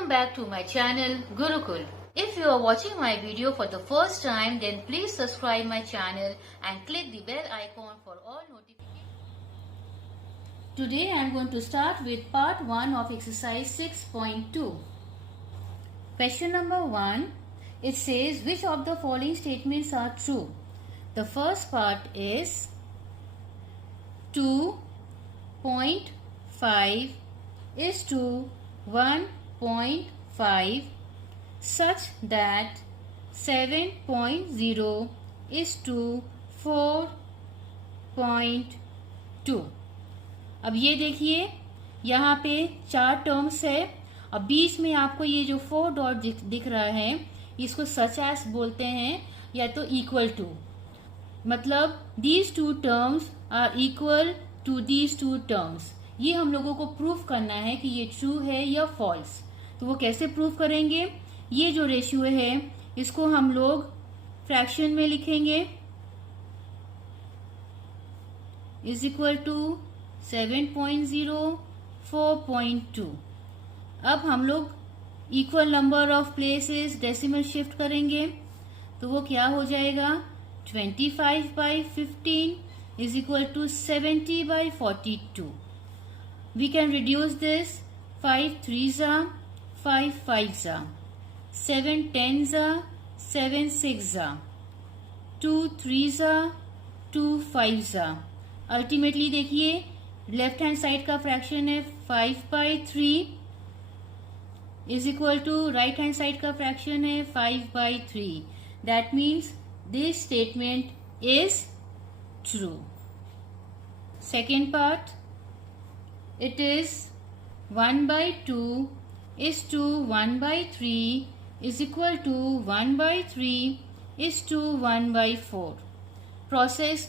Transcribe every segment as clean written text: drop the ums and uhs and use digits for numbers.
Welcome back to my channel Gurukul. If you are watching my video for the first time, then please subscribe my channel and click the bell icon for all notifications. Today I am going to start with part 1 of exercise 6.2. Question number 1. It says which of the following statements are true? The first part is 2.5 is to 1.5 such that 7.0 is to 4.2. अब ये देखिए यहाँ पे 4 terms है। अब बीच में आपको ये जो 4 डॉट दिख रहा है इसको सच एज बोलते हैं या तो इक्वल टू, मतलब these 2 terms are equal to these 2 terms. ये हम लोगों को प्रूफ करना है कि ये ट्रू है या फॉल्स। तो वो कैसे प्रूफ करेंगे? ये जो रेशियो है इसको हम लोग फ्रैक्शन में लिखेंगे, इज इक्वल टू 7.0 4.2। अब हम लोग equal number of places decimal shift करेंगे तो वो क्या हो जाएगा? 25/15 is equal to 70/42. We can reduce this. 5 3s are 5 5s are 7 10s are 7 6s are 2 3s are 2 5s are। Ultimately देखिए लेफ्ट हैंड साइड का फ्रैक्शन है 5/3 is equal to right hand side का फ्रैक्शन है 5/3। That means this statement is true. Second part, it is 1/2 is to 1/3 is equal to 1/3 is to 1/4। Process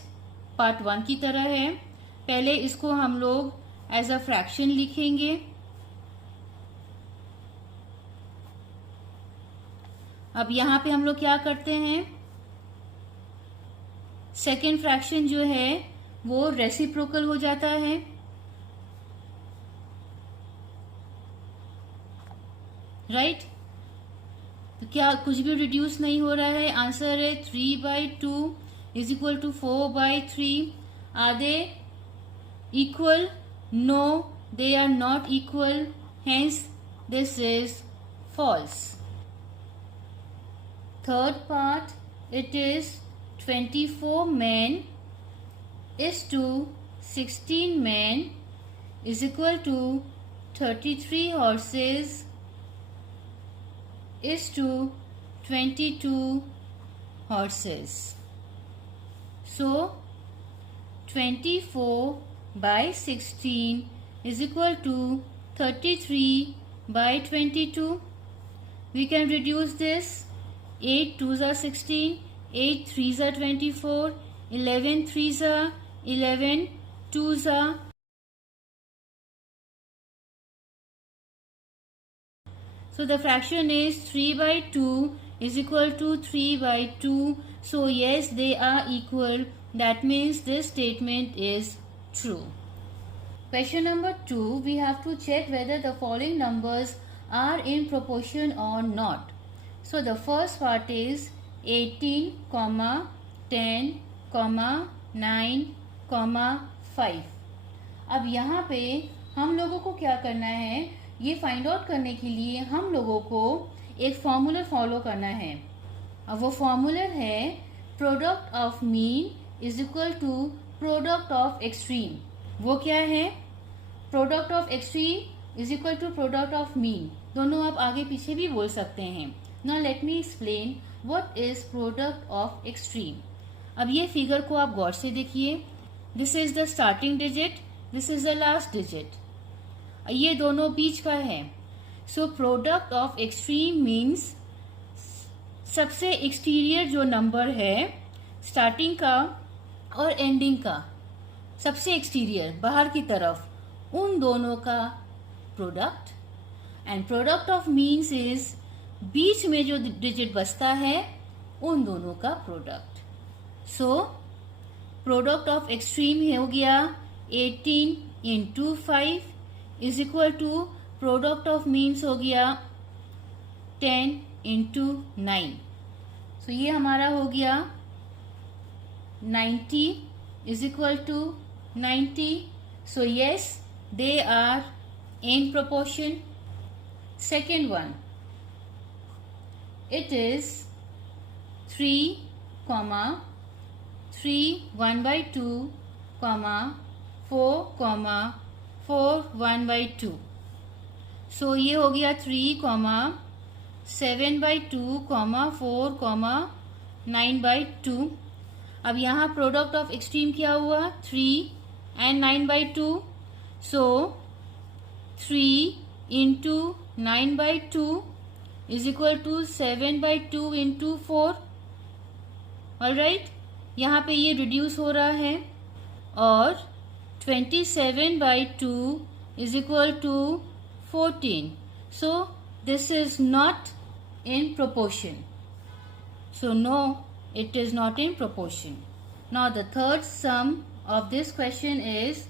part 1 की तरह है। पहले इसको हम लोग एज अ फ्रैक्शन लिखेंगे। अब यहाँ पे हम लोग क्या करते हैं, सेकेंड फ्रैक्शन जो है वो रेसिप्रोकल हो जाता है। राइट तो क्या कुछ भी रिड्यूस नहीं हो रहा है। आंसर है 3/2 is equal to 4/3। Are they equal? No, they are not equal, hence this is false. Third part, it is 24 men is to 16 men is equal to 33 horses is to 22 horses. So 24/16 is equal to 33/22. We can reduce this. 8 2s are 16, 8 3s are 24, 11 3s are 11 2s are. So the fraction is 3/2 is equal to 3/2. So yes, they are equal. That means this statement is true. Question number 2, we have to check whether the following numbers are in proportion or not. So the first part is 18, 10, 9, 5। अब यहाँ पे हम लोगों को क्या करना है, ये फाइंड आउट करने के लिए हम लोगों को एक फॉर्मूला फॉलो करना है। अब वो फॉर्मूला है product of mean is equal to product of extreme. वो क्या है? Product of extreme is equal to product of mean. दोनों आप आगे पीछे भी बोल सकते हैं। Now let me explain what is product of extreme. अब ये फिगर को आप गौर से देखिए। This is the starting digit, this is the last digit. ये दोनों बीच का है। So product of extreme means सबसे एक्सटीरियर जो नंबर है स्टार्टिंग का और एंडिंग का, सबसे एक्सटीरियर बाहर की तरफ, उन दोनों का product. And product of means is बीच में जो डिजिट बचता है उन दोनों का product. So product of extreme हो गया 18 into 5 is equal to product of means हो गया 10 into 9. So ये हमारा हो गया 90 is equal to 90. So yes, they are in proportion. Second one, it is 3, 3 1 by 2, 4, 4 1 by 2. So ये हो गया 3, 7 by 2, 4, 9 by 2. अब यहाँ प्रोडक्ट ऑफ एक्सट्रीम क्या हुआ 3 and 9 by 2. So 3 into 9 by 2 is equal to 7 by 2 into 4. Alright, यहाँ पे ये रिड्यूस हो रहा है और 27 by 2 is equal to 14. So this is not in proportion. So no, it is not in proportion. Now the third sum of this question is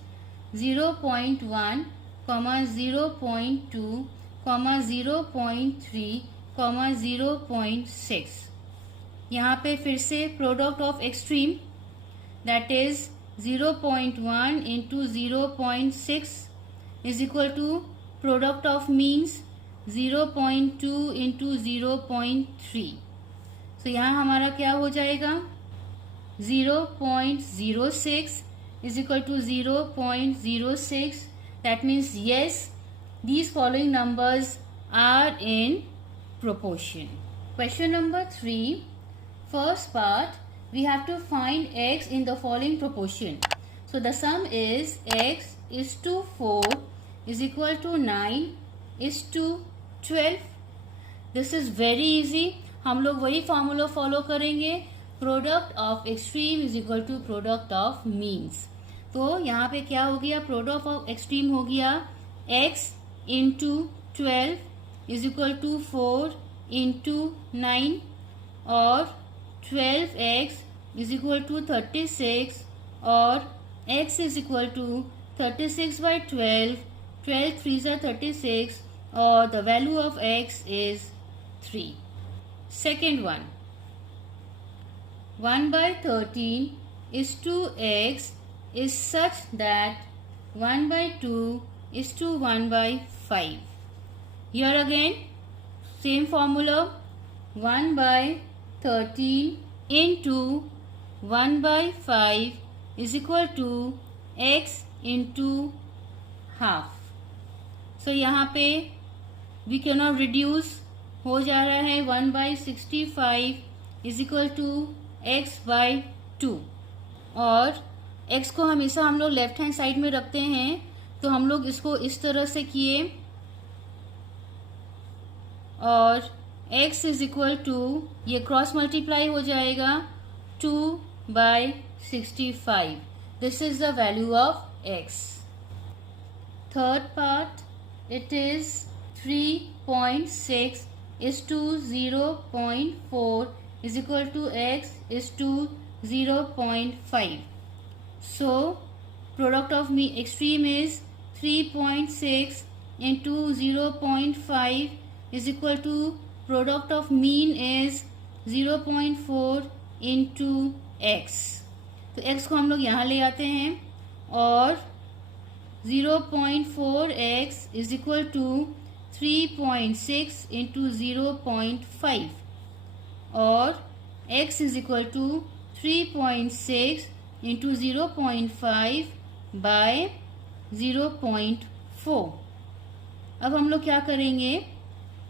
0.1, 0.2, 0.3, 0.6. यहाँ पे फिर से product of extreme that is 0.1 into 0.6 is equal to product of means 0.2 into 0.3. So यहाँ हमारा क्या हो जाएगा 0.06 is equal to 0.06. That means yes, these following numbers are in proportion. Question number 3. First part, we have to find x in the following proportion. So the sum is x is to 4 is equal to 9 is to 12. This is very easy. हम लोग वही formula follow करेंगे, product of extreme is equal to product of means. तो यहाँ पे क्या हो गया, प्रोडक्ट ऑफ एक्सट्रीम हो गया x into 12 is equal to 4 into 9 और 12x इज इक्वल टू 36 और x is equal to 36 by 12, 12 3s are 36 और the value of x is 3. Second one, 1 by 13 is to x is such that 1 by 2 is to 1 by 5. Here again, same formula, 1 by 13 into 1 by 5 is equal to x into half. So यहाँ पे we cannot reduce, हो जा रहा है 1 by 65 is equal to x by 2. और x को हमेशा हम लोग लेफ्ट हैंड साइड में रखते हैं, तो हम लोग इसको इस तरह से किए और x इज इक्वल टू, ये क्रॉस मल्टीप्लाई हो जाएगा 2 by 65. This is the value of x. Third part, it is 3.6 is to 0.4 is equal to x is to 0.5. So product of extreme is 3.6 into 0.5 is equal to product of mean is 0.4 into x. तो x को हम लोग यहाँ ले आते हैं और 0.4x is equal to 3.6 into 0.5 और x is equal to 3.6 into 0.5 by 0.4. अब हम लोग क्या करेंगे,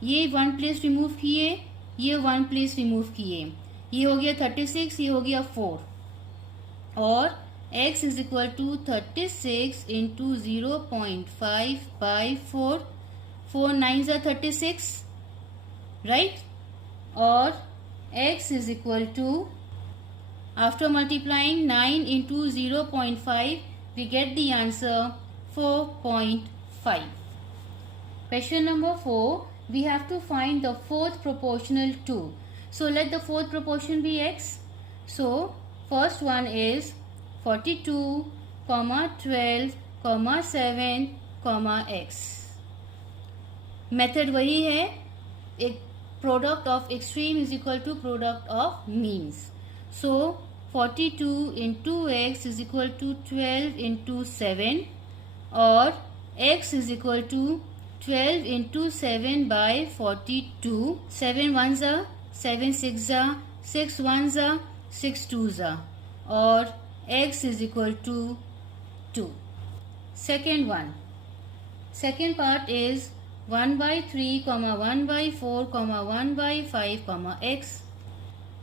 ये 1 प्लेस रिमूव किए, ये 1 प्लेस रिमूव किए, ये हो गया 36, ये हो गया 4 और x is equal to 36 into 0.5 by 4. 4 9s are 36, right? और x is equal to, after multiplying 9 into 0.5 we get the answer 4.5. Question number 4, we have to find the fourth proportional to. So let the fourth proportion be x. So first one is 42, 12, 7, x. Method वही है, एक product of extreme is equal to product of means. So 42 into x is equal to 12 into 7, or x is equal to 12 into 7 by 42. 7 ones are 7 six are 6 ones are 6 twos are, or x is equal to 2. Second one. Second part is 1 by 3, 1 by 4, 1 by 5, x.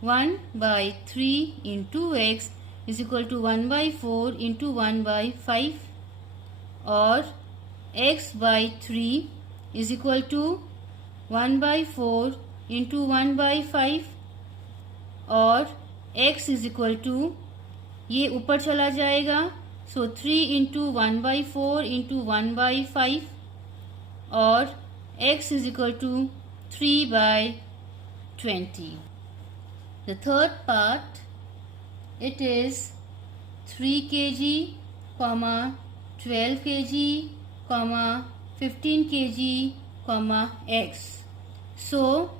1 by 3 into x is equal to 1 by 4 into 1 by 5, or x by 3 is equal to 1 by 4 into 1 by 5, और x is equal to, ये ऊपर चला जाएगा, so 3 into 1 by 4 into 1 by 5, और x is equal to 3 by 20. The third part, it is 3 kg, 12 kg, 15 kg, x. So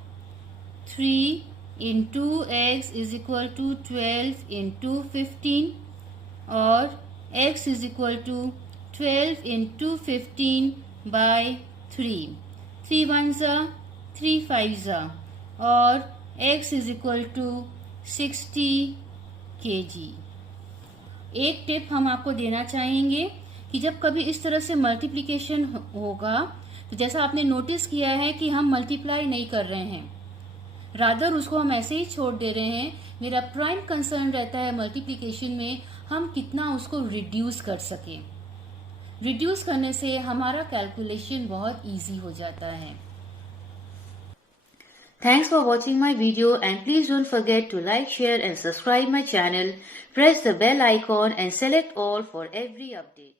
3 into x is equal to 12 into 15, or x is equal to 12 into 15 by 3. 3 ones are 3 fives are, और x is equal to 60 kg. एक tip हम आपको देना चाहेंगे कि जब कभी इस तरह से मल्टीप्लिकेशन होगा, तो जैसा आपने नोटिस किया है कि हम मल्टीप्लाई नहीं कर रहे हैं, रादर उसको हम ऐसे ही छोड़ दे रहे हैं. मेरा प्राइम कंसर्न रहता है मल्टीप्लिकेशन में हम कितना उसको रिड्यूस कर सकें. रिड्यूस करने से हमारा कैलकुलेशन बहुत इजी हो जाता है. Thanks for watching my video, and please don't forget to like, share and subscribe my channel. Press the bell icon and select all for every update.